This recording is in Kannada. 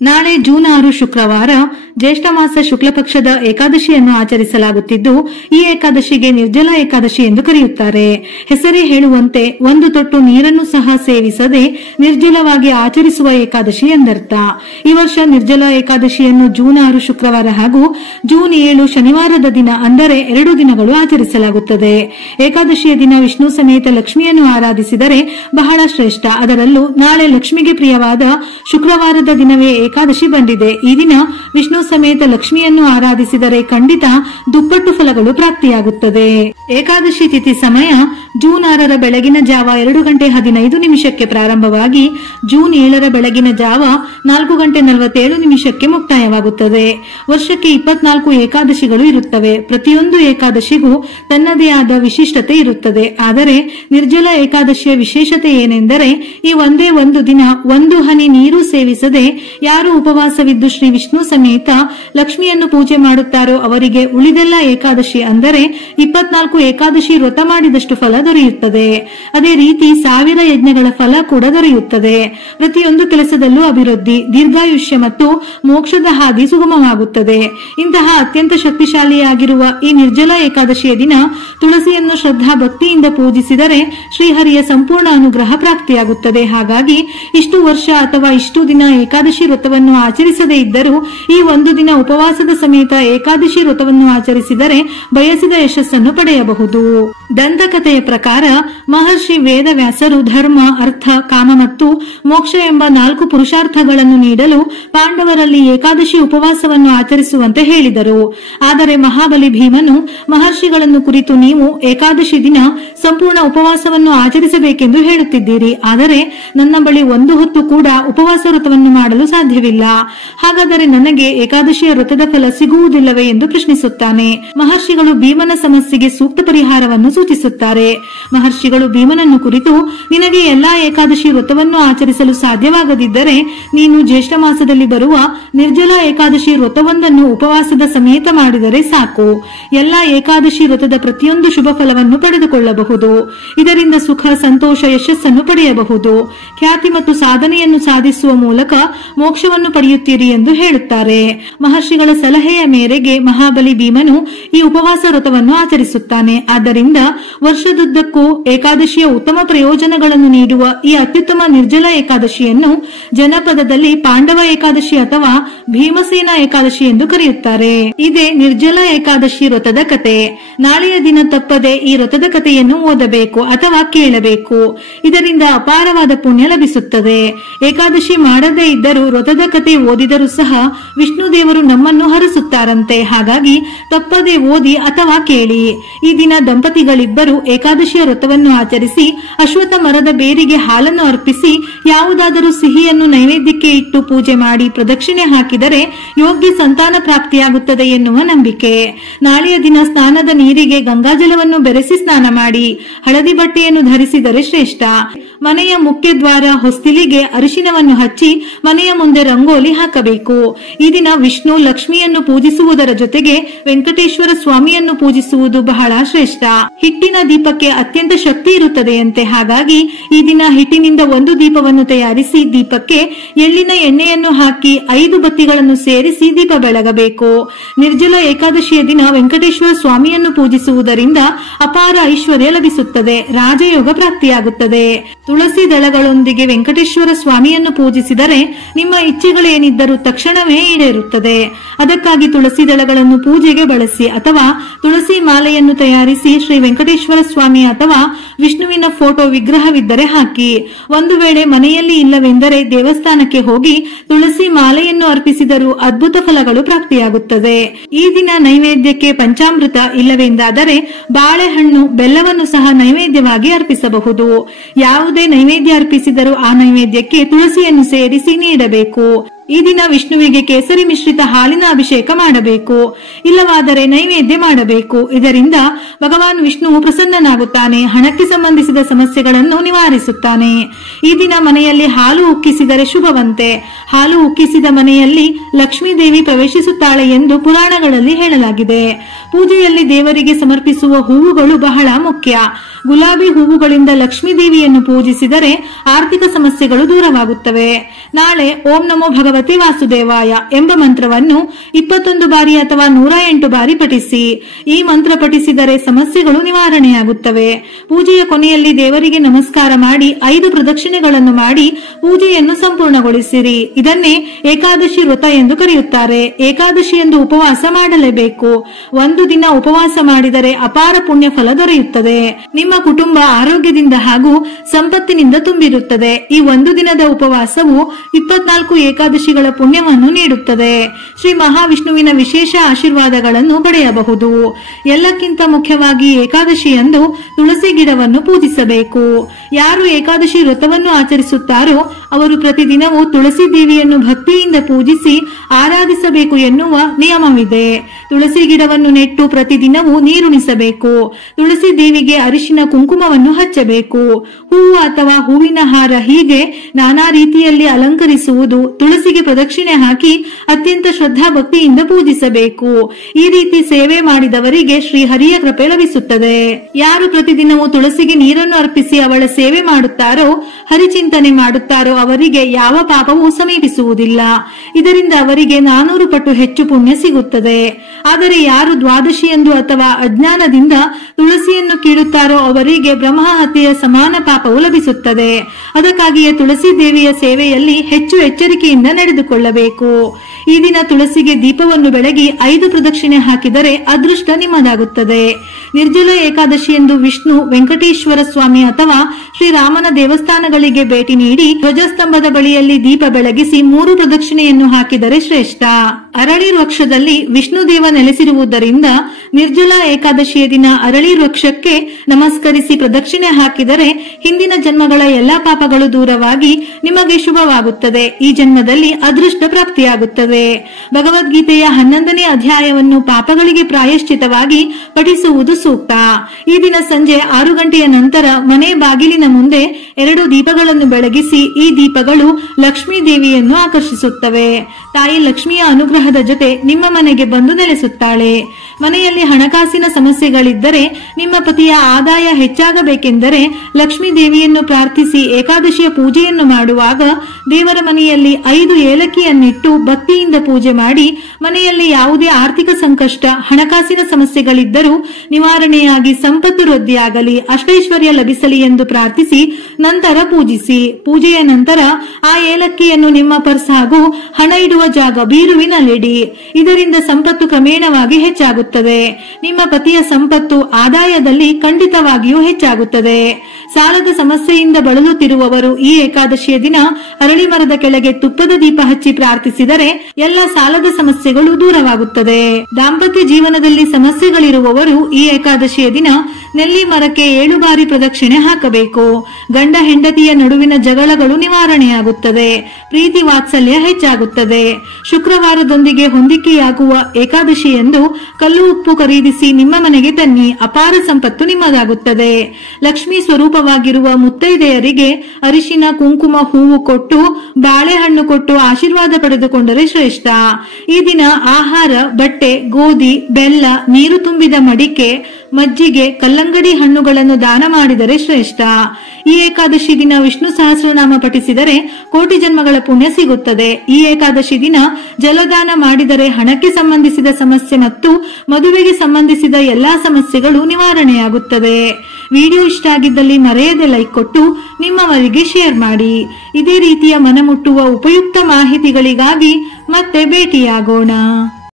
ನಾಳೆ ಜೂನ್ 6 ಶುಕ್ರವಾರ ಜ್ಯೇಷ್ಠ ಮಾಸ ಶುಕ್ಲ ಪಕ್ಷದ ಏಕಾದಶಿಯನ್ನು ಆಚರಿಸಲಾಗುತ್ತಿದ್ದು, ಈ ಏಕಾದಶಿಗೆ ನಿರ್ಜಲ ಏಕಾದಶಿ ಎಂದು ಕರೆಯುತ್ತಾರೆ. ಹೆಸರೇ ಹೇಳುವಂತೆ ಒಂದು ತೊಟ್ಟು ನೀರನ್ನು ಸಹ ಸೇವಿಸದೆ ನಿರ್ಜಲವಾಗಿ ಆಚರಿಸುವ ಏಕಾದಶಿ ಎಂದರ್ಥ. ಈ ವರ್ಷ ನಿರ್ಜಲ ಏಕಾದಶಿಯನ್ನು ಜೂನ್ 6 ಶುಕ್ರವಾರ ಹಾಗೂ ಜೂನ್ 7 ಶನಿವಾರದ ದಿನ ಅಂದರೆ 2 ದಿನಗಳು ಆಚರಿಸಲಾಗುತ್ತದೆ. ಏಕಾದಶಿಯ ದಿನ ವಿಷ್ಣು ಸಮೇತ ಲಕ್ಷ್ಮಿಯನ್ನು ಆರಾಧಿಸಿದರೆ ಬಹಳ ಶ್ರೇಷ್ಠ. ಅದರಲ್ಲೂ ನಾಳೆ ಲಕ್ಷ್ಮಿಗೆ ಪ್ರಿಯವಾದ ಶುಕ್ರವಾರದ ದಿನವೇ ಏಕಾದಶಿ ಬಂದಿದೆ. ಈ ದಿನ ವಿಷ್ಣು ಸಮೇತ ಲಕ್ಷ್ಮಿಯನ್ನು ಆರಾಧಿಸಿದರೆ ಖಂಡಿತ ದುಪ್ಪಟ್ಟು ಫಲಗಳು ಪ್ರಾಪ್ತಿಯಾಗುತ್ತದೆ. ಏಕಾದಶಿ ತಿಥಿ ಸಮಯ ಜೂನ್ 6 ಬೆಳಗಿನ ಜಾವ 2:15 ಪ್ರಾರಂಭವಾಗಿ ಜೂನ್ 7 ಬೆಳಗಿನ ಜಾವ 4:47 ಮುಕ್ತಾಯವಾಗುತ್ತದೆ. ವರ್ಷಕ್ಕೆ 24 ಏಕಾದಶಿಗಳು ಇರುತ್ತವೆ. ಪ್ರತಿಯೊಂದು ಏಕಾದಶಿಗೂ ತನ್ನದೇ ಆದ ವಿಶಿಷ್ಟತೆ ಇರುತ್ತದೆ. ಆದರೆ ನಿರ್ಜಲ ಏಕಾದಶಿಯ ವಿಶೇಷತೆ ಏನೆಂದರೆ ಈ ಒಂದೇ ಒಂದು ದಿನ ಒಂದು ಹನಿ ನೀರು ಸೇವಿಸದೆ ಯಾರು ಉಪವಾಸವಿದ್ದು ಶ್ರೀ ವಿಷ್ಣು ಸಮೇತ ಲಕ್ಷ್ಮಿಯನ್ನು ಪೂಜೆ ಮಾಡುತ್ತಾರೋ ಅವರಿಗೆ ಉಳಿದೆಲ್ಲ ಏಕಾದಶಿ ಅಂದರೆ 24 ಏಕಾದಶಿ ವ್ರತ ಮಾಡಿದಷ್ಟು ಫಲ ದೊರೆಯುತ್ತದೆ. ಅದೇ ರೀತಿ 1000 ಯಜ್ಞಗಳ ಫಲ ಕೂಡ ದೊರೆಯುತ್ತದೆ. ಪ್ರತಿಯೊಂದು ಕೆಲಸದಲ್ಲೂ ಅಭಿವೃದ್ಧಿ, ದೀರ್ಘಾಯುಷ್ಯ ಮತ್ತು ಮೋಕ್ಷದ ಹಾದಿ ಸುಗಮವಾಗುತ್ತದೆ. ಇಂತಹ ಅತ್ಯಂತ ಶಕ್ತಿಶಾಲಿಯಾಗಿರುವ ಈ ನಿರ್ಜಲ ಏಕಾದಶಿಯ ದಿನ ತುಳಸಿಯನ್ನು ಶ್ರದ್ಧಾ ಭಕ್ತಿಯಿಂದ ಪೂಜಿಸಿದರೆ ಶ್ರೀಹರಿಯ ಸಂಪೂರ್ಣ ಅನುಗ್ರಹ ಪ್ರಾಪ್ತಿಯಾಗುತ್ತದೆ. ಹಾಗಾಗಿ ಇಷ್ಟು ವರ್ಷ ಅಥವಾ ಇಷ್ಟು ದಿನ ಏಕಾದಶಿ ವ್ರತವನ್ನು ಆಚರಿಸದೇ ಇದ್ದರೂ ಈ ಒಂದು ದಿನ ಉಪವಾಸದ ಸಮೇತ ಏಕಾದಶಿ ವ್ರತವನ್ನು ಆಚರಿಸಿದರೆ ಬಯಸಿದ ಯಶಸ್ಸನ್ನು ಪಡೆಯಬಹುದು. ದಂತಕಥೆಯ ಪ್ರಕಾರ ಮಹರ್ಷಿ ವೇದವ್ಯಾಸರು ಧರ್ಮ, ಅರ್ಥ, ಕಾಮ ಮತ್ತು ಮೋಕ್ಷ ಎಂಬ 4 ಪುರುಷಾರ್ಥಗಳನ್ನು ನೀಡಲು ಪಾಂಡವರಲ್ಲಿ ಏಕಾದಶಿ ಉಪವಾಸವನ್ನು ಆಚರಿಸುವಂತೆ ಹೇಳಿದರು. ಆದರೆ ಮಹಾಬಲಿ ಭೀಮನು ಮಹರ್ಷಿಗಳನ್ನು ಕುರಿತು ನೀವು ಏಕಾದಶಿ ದಿನ ಸಂಪೂರ್ಣ ಉಪವಾಸವನ್ನು ಆಚರಿಸಬೇಕೆಂದು ಹೇಳುತ್ತಿದ್ದೀರಿ. ಆದರೆ ನನ್ನ ಬಳಿ ಒಂದು ಹೊತ್ತು ಕೂಡ ಉಪವಾಸ ವ್ರತವನ್ನು ಮಾಡಲು ಸಾಧ್ಯವಿಲ್ಲ. ಹಾಗಾದರೆ ನನಗೆ ಏಕಾದಶಿಯ ವ್ರತದ ಫಲ ಸಿಗುವುದಿಲ್ಲವೇ ಎಂದು ಪ್ರಶ್ನಿಸುತ್ತಾನೆ. ಮಹರ್ಷಿಗಳು ಭೀಮನ ಸಮಸ್ಯೆಗೆ ಸೂಕ್ತ ಪರಿಹಾರವನ್ನು ಸೂಚಿಸುತ್ತಾರೆ. ಮಹರ್ಷಿಗಳು ಭೀಮನನ್ನು ಕುರಿತು ನಿನಗೆ ಎಲ್ಲಾ ಏಕಾದಶಿ ವ್ರತವನ್ನು ಆಚರಿಸಲು ಸಾಧ್ಯವಾಗದಿದ್ದರೆ ನೀನು ಜ್ಯೇಷ್ಠ ಮಾಸದಲ್ಲಿ ಬರುವ ನಿರ್ಜಲ ಏಕಾದಶಿ ವ್ರತವೊಂದನ್ನು ಉಪವಾಸದ ಸಮೇತ ಮಾಡಿದರೆ ಸಾಕು. ಎಲ್ಲಾ ಏಕಾದಶಿ ವ್ರತದ ಪ್ರತಿಯೊಂದು ಶುಭ ಫಲವನ್ನು ಪಡೆದುಕೊಳ್ಳಬಹುದು. ಇದರಿಂದ ಸುಖ, ಸಂತೋಷ, ಯಶಸ್ಸನ್ನು ಪಡೆಯಬಹುದು. ಖ್ಯಾತಿ ಮತ್ತು ಸಾಧನೆಯನ್ನು ಸಾಧಿಸುವ ಮೂಲಕ ಮೋಕ್ಷವನ್ನು ಪಡೆಯುತ್ತೀರಿ ಎಂದು ಹೇಳುತ್ತಾರೆ. ಮಹರ್ಷಿಗಳ ಸಲಹೆಯ ಮೇರೆಗೆ ಮಹಾಬಲಿ ಭೀಮನು ಈ ಉಪವಾಸ ವ್ರತವನ್ನು ಆಚರಿಸುತ್ತಾನೆ. ಆದ್ದರಿಂದ ವರ್ಷದುದ್ದಕ್ಕೂ ಏಕಾದಶಿಯ ಉತ್ತಮ ಪ್ರಯೋಜನಗಳನ್ನು ನೀಡುವ ಈ ಅತ್ಯುತ್ತಮ ನಿರ್ಜಲ ಏಕಾದಶಿಯನ್ನು ಜನಪದದಲ್ಲಿ ಪಾಂಡವ ಏಕಾದಶಿ ಅಥವಾ ಭೀಮಸೇನ ಏಕಾದಶಿ ಎಂದು ಕರೆಯುತ್ತಾರೆ. ಇದೇ ನಿರ್ಜಲ ಏಕಾದಶಿ ವ್ರತದ ಕತೆ. ನಾಳೆಯ ದಿನ ತಪ್ಪದೆ ಈ ವ್ರತದ ಕಥೆಯನ್ನು ಓದಬೇಕು ಅಥವಾ ಕೇಳಬೇಕು. ಇದರಿಂದ ಅಪಾರವಾದ ಪುಣ್ಯ ಲಭಿಸುತ್ತದೆ. ಏಕಾದಶಿ ಮಾಡದೇ ಇದ್ದರೂ ವ್ರತದ ಕಥೆ ಓದಿದರೂ ಸಹ ವಿಷ್ಣು ದೇವರು ನಮ್ಮನ್ನು ಹರಿಸುತ್ತಾರಂತೆ. ಹಾಗಾಗಿ ತಪ್ಪದೆ ಓದಿ ಅಥವಾ ಕೇಳಿ. ಈ ದಿನ ದಂಪತಿಗಳಿಬ್ಬರು ಏಕಾದಶಿಯ ವ್ರತವನ್ನು ಆಚರಿಸಿ ಅಶ್ವತ್ಥ ಮರದ ಬೇರಿಗೆ ಹಾಲನ್ನು ಅರ್ಪಿಸಿ ಯಾವುದಾದರೂ ಸಿಹಿಯನ್ನು ನೈವೇದ್ಯಕ್ಕೆ ಇಟ್ಟು ಪೂಜೆ ಮಾಡಿ ಪ್ರದಕ್ಷಿಣೆ ಹಾಕಿದರೆ ಯೋಗ್ಯ ಸಂತಾನ ಪ್ರಾಪ್ತಿಯಾಗುತ್ತದೆ ಎನ್ನುವ ನಂಬಿಕೆ. ನಾಳೆಯ ದಿನ ಸ್ನಾನದ ನೀರಿಗೆ ಗಂಗಾಜಲವನ್ನು ಬೆರೆಸಿ ಸ್ನಾನ ಮಾಡಿ ಹಳದಿ ಬಟ್ಟೆಯನ್ನು ಧರಿಸಿದರೆ ಶ್ರೇಷ್ಠ. ಮನೆಯ ಮುಖ್ಯ ದ್ವಾರ ಹೊಸ್ತಿಲಿಗೆ ಅರಿಶಿನವನ್ನು ಹಚ್ಚಿ ಮನೆಯ ಮುಂದೆ ರಂಗೋಲಿ ಹಾಕಬೇಕು. ಈ ದಿನ ವಿಷ್ಣು, ಲಕ್ಷ್ಮಿಯನ್ನು ಪೂಜಿಸುವುದರ ಜೊತೆಗೆ ವೆಂಕಟೇಶ್ವರ ಸ್ವಾಮಿಯನ್ನು ಪೂಜಿಸುವುದು ಬಹಳ ಶ್ರೇಷ್ಠ. ಹಿಟ್ಟಿನ ದೀಪಕ್ಕೆ ಅತ್ಯಂತ ಶಕ್ತಿ ಇರುತ್ತದೆಯಂತೆ. ಹಾಗಾಗಿ ಈ ದಿನ ಹಿಟ್ಟಿನಿಂದ ಒಂದು ದೀಪವನ್ನು ತಯಾರಿಸಿ ದೀಪಕ್ಕೆ ಎಳ್ಳಿನ ಎಣ್ಣೆಯನ್ನು ಹಾಕಿ 5 ಬತ್ತಿಗಳನ್ನು ಸೇರಿಸಿ ದೀಪ ಬೆಳಗಬೇಕು. ನಿರ್ಜಲ ಏಕಾದಶಿಯ ದಿನ ವೆಂಕಟೇಶ್ವರ ಸ್ವಾಮಿಯನ್ನು ಪೂಜಿಸುವುದರಿಂದ ಅಪಾರ ಐಶ್ವರ್ಯ ಲಭಿಸುತ್ತದೆ. ರಾಜಯೋಗ ಪ್ರಾಪ್ತಿಯಾಗುತ್ತದೆ. ತುಳಸಿ ದಳಗಳೊಂದಿಗೆ ವೆಂಕಟೇಶ್ವರ ಸ್ವಾಮಿಯನ್ನು ಪೂಜಿಸಿದರೆ ನಿಮ್ಮ ಇಚ್ಛೆಗಳೇನಿದ್ದರೂ ತಕ್ಷಣವೇ ಈಡೇರುತ್ತದೆ. ಅದಕ್ಕಾಗಿ ತುಳಸಿ ದಳಗಳನ್ನು ಪೂಜೆಗೆ ಬಳಸಿ ಅಥವಾ ತುಳಸಿ ಮಾಲೆಯನ್ನು ತಯಾರಿಸಿ ಶ್ರೀ ವೆಂಕಟೇಶ್ವರ ಸ್ವಾಮಿ ಅಥವಾ ವಿಷ್ಣುವಿನ ಫೋಟೋ ವಿಗ್ರಹವಿದ್ದರೆ ಹಾಕಿ. ಒಂದು ವೇಳೆ ಮನೆಯಲ್ಲಿ ಇಲ್ಲವೆಂದರೆ ದೇವಸ್ಥಾನಕ್ಕೆ ಹೋಗಿ ತುಳಸಿ ಮಾಲೆಯನ್ನು ಅರ್ಪಿಸಿದರೂ ಅದ್ಭುತ ಫಲಗಳು ಪ್ರಾಪ್ತಿಯಾಗುತ್ತದೆ. ಈ ದಿನ ನೈವೇದ್ಯಕ್ಕೆ ಪಂಚಾಮೃತ ಇಲ್ಲವೆಂದಾದರೆ ಬಾಳೆಹಣ್ಣು, ಬೆಲ್ಲವನ್ನು ಸಹ ನೈವೇದ್ಯವಾಗಿ ಅರ್ಪಿಸಬಹುದು. ಯಾವುದೇ ನೈವೇದ್ಯ ಅರ್ಪಿಸಿದರೂ ಆ ನೈವೇದ್ಯಕ್ಕೆ ತುಳಸಿಯನ್ನು ಸೇರಿಸಿ ನೀಡಬೇಕು. ಈ ದಿನ ವಿಷ್ಣುವಿಗೆ ಕೇಸರಿ ಮಿಶ್ರಿತ ಹಾಲಿನ ಅಭಿಷೇಕ ಮಾಡಬೇಕು. ಇಲ್ಲವಾದರೆ ನೈವೇದ್ಯ ಮಾಡಬೇಕು. ಇದರಿಂದ ಭಗವಾನ್ ವಿಷ್ಣುವು ಪ್ರಸನ್ನನಾಗುತ್ತಾನೆ. ಹಣಕ್ಕೆ ಸಂಬಂಧಿಸಿದ ಸಮಸ್ಯೆಗಳನ್ನು ನಿವಾರಿಸುತ್ತಾನೆ. ಈ ದಿನ ಮನೆಯಲ್ಲಿ ಹಾಲು ಉಕ್ಕಿಸಿದರೆ ಶುಭವಂತೆ. ಹಾಲು ಉಕ್ಕಿಸಿದ ಮನೆಯಲ್ಲಿ ಲಕ್ಷ್ಮೀ ದೇವಿ ಪ್ರವೇಶಿಸುತ್ತಾಳೆ ಎಂದು ಪುರಾಣಗಳಲ್ಲಿ ಹೇಳಲಾಗಿದೆ. ಪೂಜೆಯಲ್ಲಿ ದೇವರಿಗೆ ಸಮರ್ಪಿಸುವ ಹೂವುಗಳು ಬಹಳ ಮುಖ್ಯ. ಗುಲಾಬಿ ಹೂವುಗಳಿಂದ ಲಕ್ಷ್ಮೀ ದೇವಿಯನ್ನು ಪೂಜಿಸಿದರೆ ಆರ್ಥಿಕ ಸಮಸ್ಯೆಗಳು ದೂರವಾಗುತ್ತವೆ. ನಾಳೆ ಓಂ ನಮೋ ಭಗವತೆ ಭಗವತೆ ವಾಸುದೇವಾಯ ಎಂಬ ಮಂತ್ರವನ್ನು 21 ಬಾರಿ ಅಥವಾ 108 ಬಾರಿ ಪಠಿಸಿ. ಈ ಮಂತ್ರ ಪಠಿಸಿದರೆ ಸಮಸ್ಯೆಗಳು ನಿವಾರಣೆಯಾಗುತ್ತವೆ. ಪೂಜೆಯ ಕೊನೆಯಲ್ಲಿ ದೇವರಿಗೆ ನಮಸ್ಕಾರ ಮಾಡಿ 5 ಪ್ರದಕ್ಷಿಣೆಗಳನ್ನು ಮಾಡಿ ಪೂಜೆಯನ್ನು ಸಂಪೂರ್ಣಗೊಳಿಸಿರಿ. ಇದನ್ನೇ ಏಕಾದಶಿ ವ್ರತ ಎಂದು ಕರೆಯುತ್ತಾರೆ. ಏಕಾದಶಿಯಂದು ಉಪವಾಸ ಮಾಡಲೇಬೇಕು. ಒಂದು ದಿನ ಉಪವಾಸ ಮಾಡಿದರೆ ಅಪಾರ ಪುಣ್ಯ ಫಲ ದೊರೆಯುತ್ತದೆ. ನಿಮ್ಮ ಕುಟುಂಬ ಆರೋಗ್ಯದಿಂದ ಹಾಗೂ ಸಂಪತ್ತಿನಿಂದ ತುಂಬಿರುತ್ತದೆ. ಈ ಒಂದು ದಿನದ ಉಪವಾಸವು 24 ಏಕಾದಶಿಗಳ ಪುಣ್ಯವನ್ನು ನೀಡುತ್ತದೆ. ಶ್ರೀ ಮಹಾವಿಷ್ಣುವಿನ ವಿಶೇಷ ಆಶೀರ್ವಾದಗಳನ್ನು ಪಡೆಯಬಹುದು. ಎಲ್ಲಕ್ಕಿಂತ ಮುಖ್ಯವಾಗಿ ಏಕಾದಶಿಯಂದು ತುಳಸಿ ಗಿಡವನ್ನು ಪೂಜಿಸಬೇಕು. ಯಾರು ಏಕಾದಶಿ ವ್ರತವನ್ನು ಆಚರಿಸುತ್ತಾರೋ ಅವರು ಪ್ರತಿದಿನವೂ ತುಳಸಿ ದೇವಿಯನ್ನು ಭಕ್ತಿಯಿಂದ ಪೂಜಿಸಿ ಆರಾಧಿಸಬೇಕು ಎನ್ನುವ ನಿಯಮವಿದೆ. ತುಳಸಿ ಗಿಡವನ್ನು ನೆಟ್ಟು ಪ್ರತಿದಿನವೂ ನೀರುಣಿಸಬೇಕು. ತುಳಸಿ ದೇವಿಗೆ ಅರಿಶಿನ ಕುಂಕುಮವನ್ನು ಹಚ್ಚಬೇಕು. ಹೂವು ಅಥವಾ ಹೂವಿನ ಹಾರ ಹೀಗೆ ನಾನಾ ರೀತಿಯಲ್ಲಿ ಅಲಂಕರಿಸುವುದು, ತುಳಸಿಗೆ ಪ್ರದಕ್ಷಿಣೆ ಹಾಕಿ ಅತ್ಯಂತ ಶ್ರದ್ಧಾ ಭಕ್ತಿಯಿಂದ ಪೂಜಿಸಬೇಕು. ಈ ರೀತಿ ಸೇವೆ ಮಾಡಿದವರಿಗೆ ಶ್ರೀಹರಿಯ ಕೃಪೆ ಲಭಿಸುತ್ತದೆ. ಯಾರು ಪ್ರತಿದಿನವೂ ತುಳಸಿಗೆ ನೀರನ್ನು ಅರ್ಪಿಸಿ ಅವಳ ಸೇವೆ ಮಾಡುತ್ತಾರೋ, ಹರಿಚಿಂತನೆ ಮಾಡುತ್ತಾರೋ ಅವರಿಗೆ ಯಾವ ಪಾಪವೂ ಸಮೀಪಿಸುವುದಿಲ್ಲ. ಇದರಿಂದ ಅವರಿಗೆ 400 ಪಟ್ಟು ಹೆಚ್ಚು ಪುಣ್ಯ ಸಿಗುತ್ತದೆ. ಆದರೆ ಯಾರು ದ್ವಾದಶಿಯಂದು ಅಥವಾ ಅಜ್ಞಾನದಿಂದ ತುಳಸಿಯನ್ನು ಕೀಳುತ್ತಾರೋ ಅವರಿಗೆ ಬ್ರಹ್ಮ ಹತ್ಯೆಯ ಸಮಾನ ಪಾಪವು ಲಭಿಸುತ್ತದೆ. ಅದಕ್ಕಾಗಿಯೇ ತುಳಸಿ ದೇವಿಯ ಸೇವೆಯಲ್ಲಿ ಹೆಚ್ಚು ಎಚ್ಚರಿಕೆಯಿಂದ ನಡೆದುಕೊಳ್ಳಬೇಕು. ಈ ದಿನ ತುಳಸಿಗೆ ದೀಪವನ್ನು ಬೆಳಗಿ 5 ಪ್ರದಕ್ಷಿಣೆ ಹಾಕಿದರೆ ಅದೃಷ್ಟ ನಿಮ್ಮದಾಗುತ್ತದೆ. ನಿರ್ಜಲ ಏಕಾದಶಿಯಂದು ವಿಷ್ಣು, ವೆಂಕಟೇಶ್ವರ ಸ್ವಾಮಿ ಅಥವಾ ಶ್ರೀರಾಮನ ದೇವಸ್ಥಾನಗಳಿಗೆ ಭೇಟಿ ನೀಡಿ ಧ್ವಜಸ್ತಂಭದ ಬಳಿಯಲ್ಲಿ ದೀಪ ಬೆಳಗಿಸಿ 3 ಪ್ರದಕ್ಷಿಣೆಯನ್ನು ಹಾಕಿದರೆ ಶ್ರೇಷ್ಠ. ಅರಳಿ ವೃಕ್ಷದಲ್ಲಿ ವಿಷ್ಣು ದೇವ ನೆಲೆಸಿರುವುದರಿಂದ ನಿರ್ಜಲ ಏಕಾದಶಿಯ ದಿನ ಅರಳಿ ವೃಕ್ಷಕ್ಕೆ ನಮಸ್ಕರಿಸಿ ಪ್ರದಕ್ಷಿಣೆ ಹಾಕಿದರೆ ಹಿಂದಿನ ಜನ್ಮಗಳ ಎಲ್ಲಾ ಪಾಪಗಳು ದೂರವಾಗಿ ನಿಮಗೆ ಶುಭವಾಗುತ್ತದೆ. ಈ ಜನ್ಮದಲ್ಲಿ ಅದೃಷ್ಟ ಪ್ರಾಪ್ತಿಯಾಗುತ್ತದೆ. ಭಗವದ್ಗೀತೆಯ 11ನೇ ಅಧ್ಯಾಯವನ್ನು ಪಾಪಗಳಿಗೆ ಪ್ರಾಯಶ್ಚಿತವಾಗಿ ಪಠಿಸುವುದು ಸೂಕ್ತ. ಈ ದಿನ ಸಂಜೆ 6 ಗಂಟೆಯ ನಂತರ ಮನೆ ಬಾಗಿಲಿನ ಮುಂದೆ 2 ದೀಪಗಳನ್ನು ಬೆಳಗಿಸಿ. ಈ ದೀಪಗಳು ಲಕ್ಷ್ಮೀ ದೇವಿಯನ್ನು ಆಕರ್ಷಿಸುತ್ತವೆ. ತಾಯಿ ಲಕ್ಷ್ಮಿಯ ಅನುಗ್ರಹದ ಜೊತೆ ನಿಮ್ಮ ಮನೆಗೆ ಬಂದು ನೆಲೆಸುತ್ತಾಳೆ. ಮನೆಯಲ್ಲಿ ಹಣಕಾಸಿನ ಸಮಸ್ಯೆಗಳಿದ್ದರೆ, ನಿಮ್ಮ ಪತಿಯ ಆದಾಯ ಹೆಚ್ಚಾಗಬೇಕೆಂದರೆ ಲಕ್ಷ್ಮೀ ದೇವಿಯನ್ನು ಪ್ರಾರ್ಥಿಸಿ ಏಕಾದಶಿಯ ಪೂಜೆಯನ್ನು ಮಾಡುವಾಗ ದೇವರ ಮನೆಯಲ್ಲಿ 5 ಏಲಕ್ಕಿಯನ್ನಿಟ್ಟು ಭಕ್ತಿಯಿಂದ ಪೂಜೆ ಮಾಡಿ ಮನೆಯಲ್ಲಿ ಯಾವುದೇ ಆರ್ಥಿಕ ಸಂಕಷ್ಟ, ಹಣಕಾಸಿನ ಸಮಸ್ಯೆಗಳಿದ್ದರೂ ನಿವಾರಣೆಯಾಗಿ ಸಂಪತ್ತು ವೃದ್ಧಿಯಾಗಲಿ, ಅಷ್ಟೈಶ್ವರ್ಯ ಲಭಿಸಲಿ ಎಂದು ಪ್ರಾರ್ಥಿಸಿ ನಂತರ ಪೂಜಿಸಿ. ಪೂಜೆಯ ನಂತರ ಆ ಏಲಕ್ಕಿಯನ್ನು ನಿಮ್ಮ ಪರ್ಸ್ ಹಾಗೂ ಹಣ ಇಡುವ ಜಾಗ ಬೀರುವಿನಲ್ಲಿಡಿ. ಇದರಿಂದ ಸಂಪತ್ತು ಕ್ರಮೇಣವಾಗಿ ಹೆಚ್ಚಾಗುತ್ತದೆ. ನಿಮ್ಮ ಪತಿಯ ಸಂಪತ್ತು ಆದಾಯದಲ್ಲಿ ಖಂಡಿತವಾಗಿಯೂ ಹೆಚ್ಚಾಗುತ್ತದೆ. ಸಾಲದ ಸಮಸ್ಯೆಯಿಂದ ಬಳಲುತ್ತಿರುವವರು ಈ ಏಕಾದಶಿಯ ದಿನ ಅರಳಿ ಮರದ ಕೆಳಗೆ ತುಪ್ಪದ ದೀಪ ಹಚ್ಚಿ ಪ್ರಾರ್ಥಿಸಿದರೆ ಎಲ್ಲ ಸಾಲದ ಸಮಸ್ಯೆಗಳು ದೂರವಾಗುತ್ತದೆ. ದಾಂಪತ್ಯ ಜೀವನದಲ್ಲಿ ಸಮಸ್ಯೆಗಳಿರುವವರು ಈ ಏಕಾದಶಿಯ ದಿನ ನೆಲ್ಲಿ ಮರಕ್ಕೆ 7 ಬಾರಿ ಪ್ರದಕ್ಷಿಣೆ ಹಾಕಬೇಕು. ಗಂಡ ಹೆಂಡತಿಯ ನಡುವಿನ ಜಗಳಗಳು ನಿವಾರಣೆಯಾಗುತ್ತದೆ. ಪ್ರೀತಿ ವಾತ್ಸಲ್ಯ ಹೆಚ್ಚಾಗುತ್ತದೆ. ಶುಕ್ರವಾರದೊಂದಿಗೆ ಹೊಂದಿಕೆಯಾಗುವ ಏಕಾದಶಿಯಂದು ಕಲ್ಲು ಉಪ್ಪು ಖರೀದಿಸಿ ನಿಮ್ಮ ಮನೆಗೆ ತನ್ನಿ. ಅಪಾರ ಸಂಪತ್ತು ನಿಮ್ಮದಾಗುತ್ತದೆ. ಲಕ್ಷ್ಮೀ ಸ್ವರೂಪವಾಗಿರುವ ಮುತ್ತೈದೆಯರಿಗೆ ಅರಿಶಿನ, ಕುಂಕುಮ, ಹೂವು ಕೊಟ್ಟು ಬಾಳೆಹಣ್ಣು ಕೊಟ್ಟು ಆಶೀರ್ವಾದ ಪಡೆದುಕೊಂಡರೆ ಶ್ರೇಷ್ಠ. ಈ ದಿನ ಆಹಾರ, ಬಟ್ಟೆ, ಗೋಧಿ, ಬೆಲ್ಲ, ನೀರು ತುಂಬಿದ ಮಡಿಕೆ, ಮಜ್ಜಿಗೆ, ಕಲ್ಲಂಗಡಿ ಹಣ್ಣುಗಳನ್ನು ದಾನ ಮಾಡಿದರೆ ಶ್ರೇಷ್ಠ. ಈ ಏಕಾದಶಿ ದಿನ ವಿಷ್ಣು ಸಹಸ್ರನಾಮ ಪಠಿಸಿದರೆ ಕೋಟಿ ಜನ್ಮಗಳ ಪುಣ್ಯ ಸಿಗುತ್ತದೆ. ಈ ಏಕಾದಶಿ ದಿನ ಜಲದಾನ ಮಾಡಿದರೆ ಹಣಕ್ಕೆ ಸಂಬಂಧಿಸಿದ ಸಮಸ್ಯೆ ಮತ್ತು ಮದುವೆಗೆ ಸಂಬಂಧಿಸಿದ ಎಲ್ಲಾ ಸಮಸ್ಯೆಗಳು ನಿವಾರಣೆಯಾಗುತ್ತದೆ. ವಿಡಿಯೋ ಇಷ್ಟ ಆಗಿದ್ದಲ್ಲಿ ಮರೆಯದೆ ಲೈಕ್ ಕೊಟ್ಟು ನಿಮ್ಮವರಿಗೆ ಶೇರ್ ಮಾಡಿ. ಇದೇ ರೀತಿಯ ಮನಮುಟ್ಟುವ ಉಪಯುಕ್ತ ಮಾಹಿತಿಗಳಿಗಾಗಿ ಮತ್ತೆ ಭೇಟಿಯಾಗೋಣ.